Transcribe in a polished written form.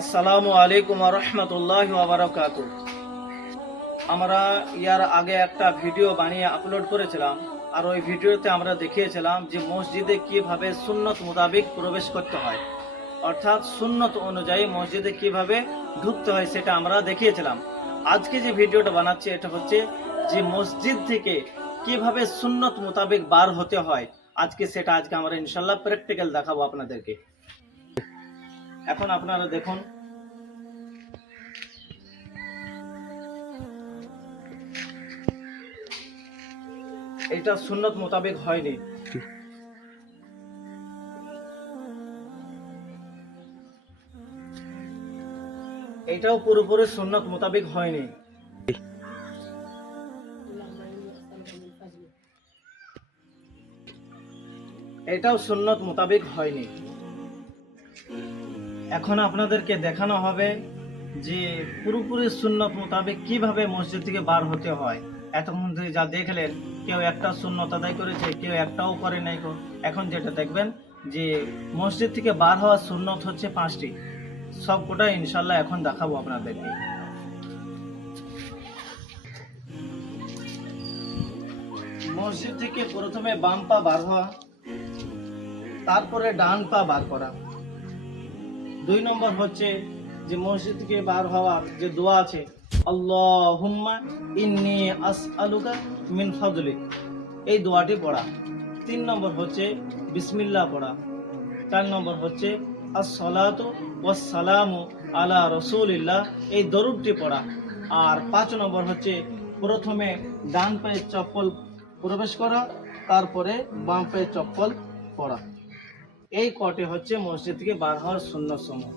আসসালামু আলাইকুম ওয়া রাহমাতুল্লাহি ওয়া বারাকাতুহু। আমরা ইয়ার আগে একটা ভিডিও বানিয়ে আপলোড করেছিলাম, আর ওই ভিডিওতে আমরা দেখিয়েছিলাম যে মসজিদে কিভাবে সুন্নত মোতাবেক প্রবেশ করতে হয়, অর্থাৎ সুন্নত অনুযায়ী মসজিদে কিভাবে ঢুকতে হয় সেটা আমরা দেখিয়েছিলাম। আজকে যে ভিডিওটা বানাচ্ছি এটা হচ্ছে যে মসজিদ থেকে কিভাবে সুন্নত মোতাবেক বার হতে হয়। আজকে আমরা ইনশাল্লাহ প্র্যাকটিক্যাল দেখাবো আপনাদেরকে। এখন আপনারা দেখুন, এটা সুন্নত মোতাবেক হয়নি। এটাও পুরোপুরি সুন্নত মোতাবেক হয়নি। এটাও সুন্নত মোতাবেক হয়নি। এখন আপনাদেরকে দেখানো হবে যে পুরোপুরি সুন্নত মোতাবেক কিভাবে মসজিদ থেকে বার হতে হয়। এতক্ষণ ধরে যা দেখলেন, কেউ একটা সুন্নত আদায় করেছে, কেউ একটাও করে নাই। এখন যেটা দেখবেন যে মসজিদ থেকে বার হওয়ার সুন্নত হচ্ছে 5টি। সবকটা ইনশাল্লাহ এখন দেখাবো আপনাদেরকে। মসজিদ থেকে প্রথমে বাম পা বার হওয়া, তারপরে ডান পা বার করা। 2 নম্বর হচ্ছে যে মসজিদ থেকে বার হওয়ার যে দোয়া আছে, আল্লাহুম্মা ইন্নী আসআলুকা মিন ফাদলিক, এই দোয়াটি পড়া। 3 নম্বর হচ্ছে বিসমিল্লাহ পড়া। 4 নম্বর হচ্ছে আসসালাতু ওয়াসসালামু আলা রাসূলিল্লাহ, এই দরুদটি পড়া। আর 5 নম্বর হচ্ছে প্রথমে ডান পায়ে চপ্পল প্রবেশ করা, তারপরে বাম পায়ে চপ্পল পড়া। এই কটি হচ্ছে মসজিদ থেকে বার হওয়ার সুন্নত সমূহ।